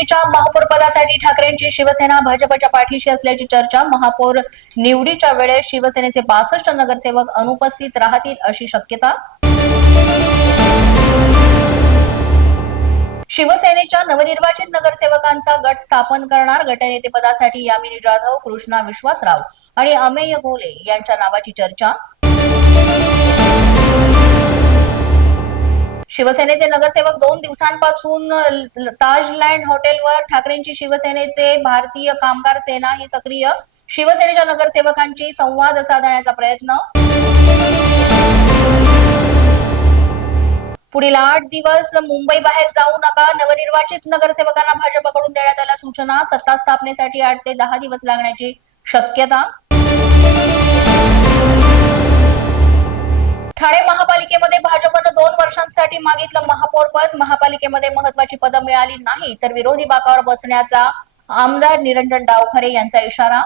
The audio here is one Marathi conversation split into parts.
महापालिकेच्या महापौर पदासाठी ठाकरेंची शिवसेना भाजपच्या पाठीशी असल्याची चर्चा. महापौर निवडीच्या वेळेस शिवसेनेचे 62 नगरसेवक अनुपस्थित राहतील अशी शक्यता. शिवसेनेच्या नवनिर्वाचित नगरसेवकांचा गट स्थापन करणार. गटनेतेपदासाठी यामिनी जाधव, कृष्णा विश्वासराव आणि अमेय गोले यांच्या नावाची चर्चा. शिवसेनेचे नगरसेवक 2 दिवसांपासून ताजलँड हॉटेलवर. ठाकरेंची शिवसेनेचे भारतीय कामगार सेना ही सक्रिय. शिवसेनेच्या नगरसेवकांची संवाद साधण्याचा प्रयत्न. पुढील 8 दिवस मुंबई बाहेर जाऊ नका. नवनिर्वाचित नगरसेवकांना भाजपकडून देण्यात आल्या सूचना. सत्ता स्थापनेसाठी 8 ते 10 दिवस लागण्याची शक्यता. ठाणे महापालिकेमध्ये भाजपनं 2 वर्षांसाठी मागितलं महापौर पद. महापालिकेमध्ये महत्वाची पदं मिळाली नाही तर विरोधी बाकावर बसण्याचा आमदार निरंजन डावखरे यांचा इशारा.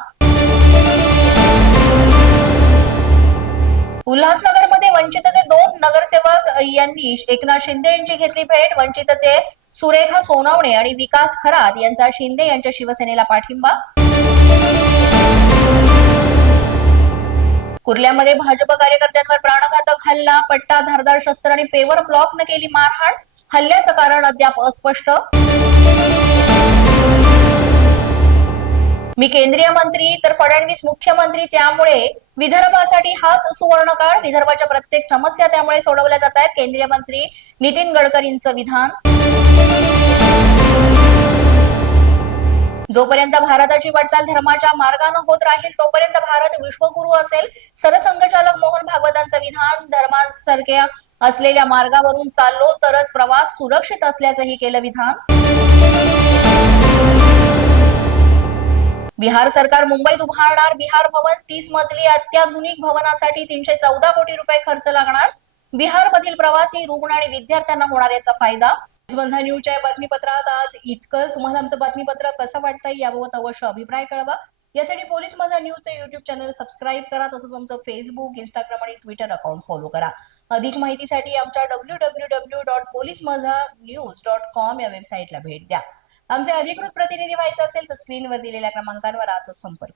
उल्हासनगरमध्ये वंचितचे 2 नगरसेवक यांनी एकनाथ शिंदे यांची घेतली भेट. वंचितचे सुरेखा सोनवणे आणि विकास खरात यांचा शिंदे यांच्या शिवसेनेला पाठिंबा. कुर्ल्यामध्ये भाजप कार्यकर्त्यांवर प्राणघातक हल्ला. पट्टा, धारदार शस्त्र आणि पेवर ब्लॉकनं केली मारहाण. हल्ल्याचं कारण अद्याप अस्पष्ट. मी केंद्रीय मंत्री तर फडणवीस मुख्यमंत्री, त्यामुळे विदर्भासाठी हाच सुवर्णकाळ. विदर्भाच्या प्रत्येक समस्या त्यामुळे सोडवल्या जात आहेत. केंद्रीय मंत्री नितीन गडकरींचं विधान. जोपर्यंत भारताची वाटचाल धर्माच्या मार्गाने होत राहील तोपर्यंत भारत विश्वगुरु असेल. सरसंघचालक मोहन भागवतांचं विधान. धर्मांसारख्या असलेल्या मार्गावरून चाललो तरच प्रवास सुरक्षित असल्याचंही केलं विधान. बिहार सरकार मुंबईत उभारणार बिहार भवन. 30 मजली अत्याधुनिक भवनासाठी 314 कोटी रुपये खर्च लागणार. बिहारमधील प्रवासी, रुग्ण आणि विद्यार्थ्यांना होणार याचा फायदा. माझा न्यूजच्या बातमीपत्रात आज इतकंच. तुम्हाला आमचं बातमीपत्र कसं वाटतंय याबाबत अवश्य अभिप्राय कळवा. यासाठी पोलीस माझा न्यूजचं युट्यूब चॅनल सबस्क्राईब करा. तसंच आमचं फेसबुक, इंस्टाग्राम आणि ट्विटर अकाउंट फॉलो करा. अधिक माहितीसाठी आमच्या www.policemazhanews.com या वेबसाईटला भेट द्या. आमचे अधिकृत प्रतिनिधी व्हायचे असेल तर स्क्रीनवर दिलेल्या क्रमांकावर आजच संपर्क